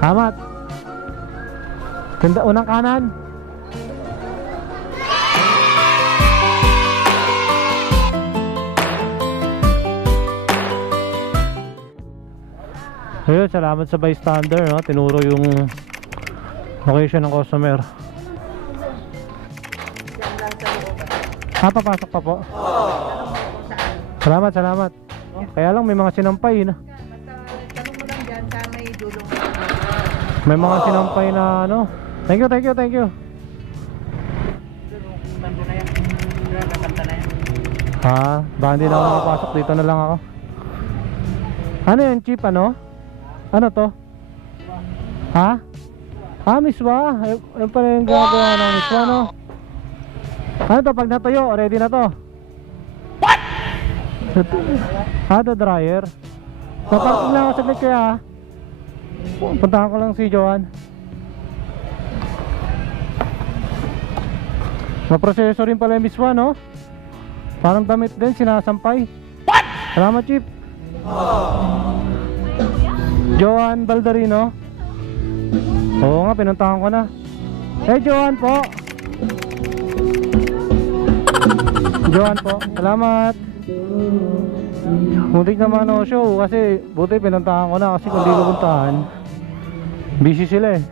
Amat. Tinda unang kanan. Ayun, salamat sa bystander, no? Tinuro yung location ng customer. Ah, papasok pa po. Salamat, salamat. Kaya lang may mga sinampay na. May mga sinampay na ano. Thank you, thank you, thank you. Ha, baka hindi na ako makapasok dito na lang ako. Ano yan, cheap ano? Ano to? Ha? Ah, miswa. Ayun ayun pala yung ginagawa ng miswa, no? Ano to, pag natuyo, ready na to? What? Ha, the dryer? Naparking lang ako saglit kaya. Puntahan ko lang si Johan. Maproseso rin pala yung miswa, no? Parang damit din, sinasampay. What? Salamat, Chief. Johan Baldarino. Oo nga, pinuntahan ko na. Eh, Johan po. Johan po. Salamat. Muntik naman no show kasi buti pinuntahan ko na kasi kung di ko puntahan busy sila eh.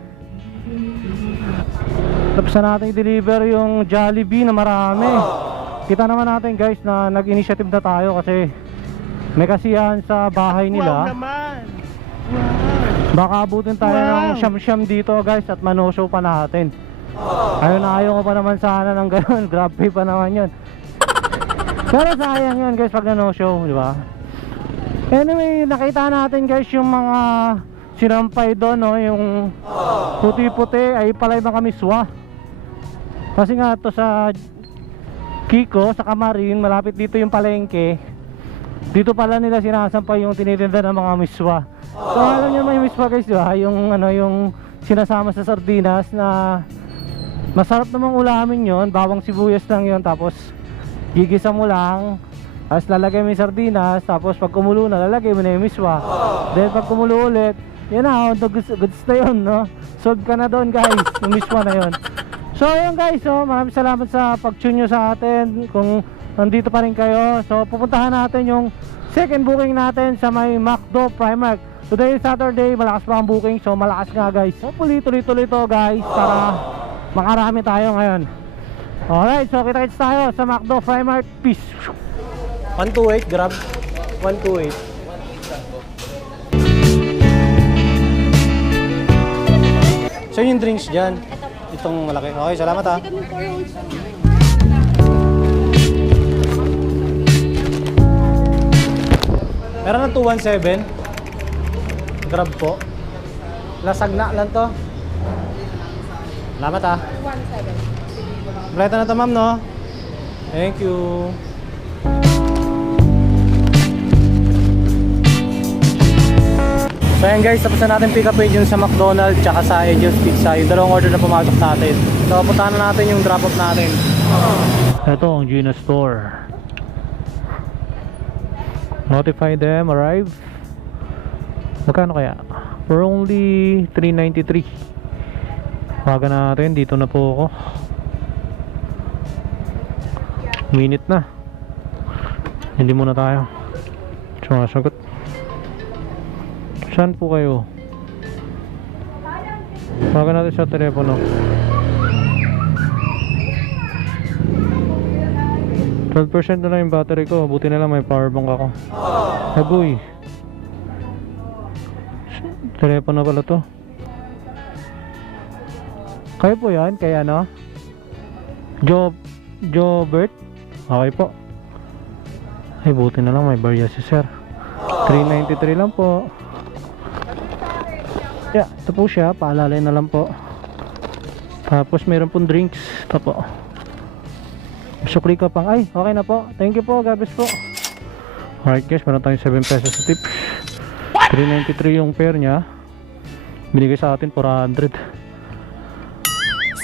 Tapos na natin i-deliver yung Jollibee na marami. Kita naman natin guys na nag-initiative na tayo kasi may kasiyahan sa bahay nila. naman! Baka abutin tayo ng siyam-siyam dito guys at manoshow pa natin. Ayun na ayaw ko pa naman sana ng ganun. Grab pay pa naman yun. Pero sayang yun guys pag na-no-show, di ba? Anyway, nakita natin guys yung mga sinampay doon, no? Yung puti-puti ay palay mga kamiswa. Kasi nga to sa Kiko, sa Kamarin, malapit dito yung palengke. Dito pala nila sinasampay yung tinitinda ng mga miswa. So alam niyo may miswa guys, di ba? Yung ano yung sinasama sa sardinas na masarap namang ulamin yon, bawang sibuyas lang yon tapos gigisa mo lang tapos lalagay mo yung sardinas tapos pag kumulo na lalagay mo na yung miswa. Then pag kumulo ulit yan na, oh, goods, goods na yun no? solve ka na doon guys yung miswa na yun. So yun guys so, maraming salamat sa pag-tune nyo sa atin. Kung nandito pa rin kayo so pupuntahan natin yung second booking natin sa may McDo Primark. Today is Saturday malakas pa ang booking so malakas nga guys. Hopefully tuloy-tuloy to guys para makarami tayo ngayon. Alright, so kita-kits tayo sa McDo Primark. Peace 128 grab 128 So yung drinks dyan. Itong malaki. Okay, salamat ha Meron ng 217 Grab po. Lasagna lang to. Salamat ha 1-7. Kompleto na to ma'am no? Thank you. So ayan guys, tapos na natin pick up yung sa McDonald's tsaka sa Angel's Pizza. Yung dalawang order na pumasok natin. So puntahan na natin yung drop off natin. Ito ang Gina Store. Notify them, arrive. Magkano kaya? For only 393. Waga natin, dito na po ako. Minute na. Hindi muna tayo. Sumasagot. Saan po kayo? Tawagan natin sa telepono. 12% na lang yung battery ko. Buti na lang may power bank ako. Agoy. Telepono pala to. Kayo po yan? Kaya ano? Job Jobert? Okay po. Ay, buti na lang may barya si sir. 393 lang po. Yeah, ito po siya. Paalalay na lang po. Tapos meron pong drinks. Ito po. Sukli ka pang. Ay, okay na po. Thank you po. Bless po. Alright guys, meron tayong 7 pesos sa tip. 393 yung pair niya. Binigay sa atin 400.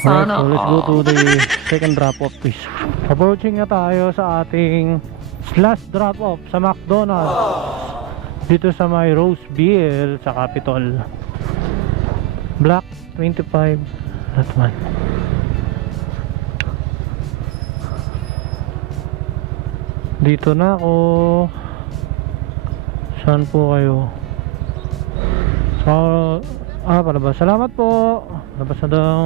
Alright, so let's go to the second drop off please. Approaching na tayo sa ating last drop off sa McDonald's. dito sa may Roseville sa Capitol Black 25 that one dito na ako. Saan po kayo? So ah palabas. Salamat po. Labas na daw.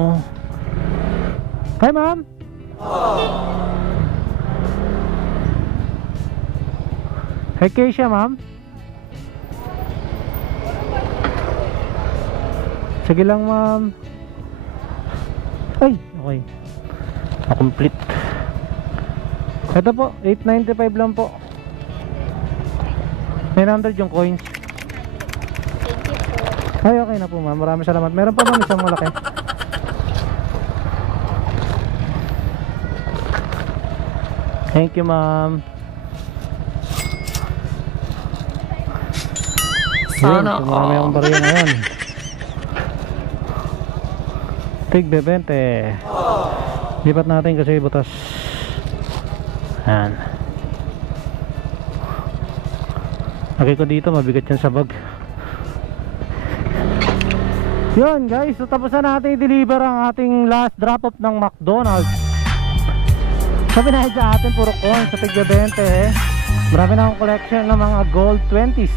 Hi ma'am! Hey Keisha ma'am Sige lang ma'am. Ay okay. Na-complete. Ito po 895 lang po. 900 yung coins. Ay okay na po ma'am. Maraming salamat. Meron pa ma'am isang malaki? Thank you ma'am. Sana Marami akong bariya ngayon Tig bebente Lipat natin kasi butas. Yan Lagay ko dito mabigat yan sa bag. Yun guys so tapos na natin i-deliver ang ating last drop off ng McDonald's. Sa pinahid sa atin puro coins sa tig bebente eh. Marami na akong collection ng mga gold 20s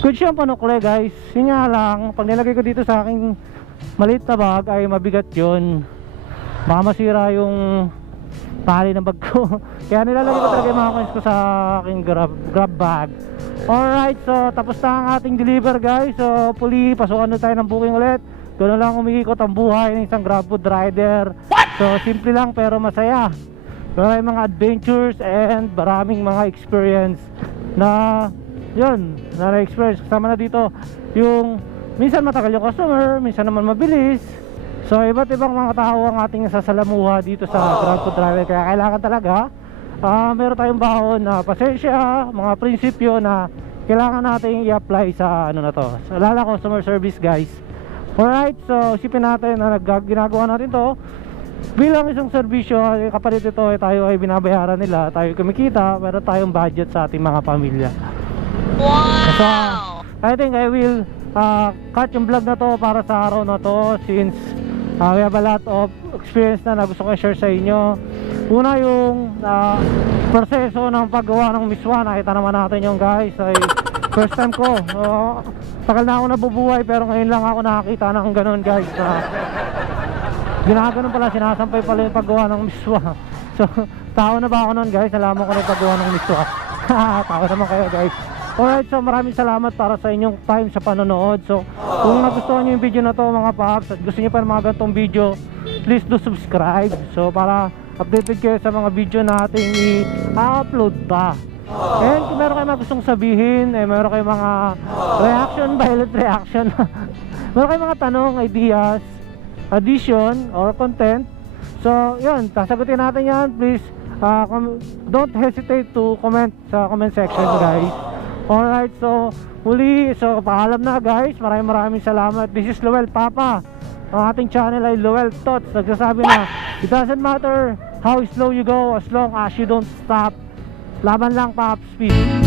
Good siyang panukle guys. Yun lang Pag nilagay ko dito sa aking Maliit na bag ay mabigat yun. Baka masira yung Tali ng bag ko. Kaya nilalagay ko talaga yung mga coins ko sa aking grab, grab bag. Alright so tapos na ang ating deliver guys. So puli pasukan na tayo ng booking ulit. Ganoon lang umikot ang buhay ng isang grab food rider. So simple lang pero masaya. Maraming mga adventures and maraming mga experience na yun, na na-experience. Kasama na dito yung minsan matagal yung customer, minsan naman mabilis. So iba't ibang mga tao ang ating sasalamuha dito sa Grand Food Travel kaya kailangan talaga ah meron tayong bahon na pasensya, mga prinsipyo na kailangan nating i-apply sa ano na to sa lala customer service guys. Alright, so isipin natin na nag- ginagawa natin to. Bilang isang serbisyo kapalit ito ay tayo ay binabayaran nila tayo kumikita meron tayong budget sa ating mga pamilya. So, I think I will uh, cut yung vlog na to para sa araw na to since uh, we have a lot of experience na na gusto ko i-share sa inyo. Una yung uh, proseso ng paggawa ng miswa, nakita naman natin yung guys. Ay, first time ko. Uh, tagal na ako nabubuhay pero ngayon lang ako nakakita ng ganun guys. Uh, ginaganon pala, sinasampay pala yung paggawa ng miswa. So, tao na ba ako nun guys? Nalaman ko na yung paggawa ng miswa. tao naman kayo guys. Alright, so maraming salamat para sa inyong time sa panonood. So, kung nagustuhan nyo yung video na to mga paps at gusto nyo pa ng mga ganitong video, please do subscribe. So, para updated kayo sa mga video natin i-upload pa. And kung meron kayo mga gustong sabihin, eh, meron kayo mga reaction, violent reaction. meron kayo mga tanong, ideas, addition, or content. So, yun, sasagutin natin yan. Please, uh, don't hesitate to comment sa comment section, guys. Alright, so, muli, so, paalam na, guys. Maraming maraming salamat. This is Luel Papa. Ang ating channel ay Luel Tots. Nagsasabi na, it doesn't matter how slow you go as long as you don't stop. Laban lang, Paps. Peace.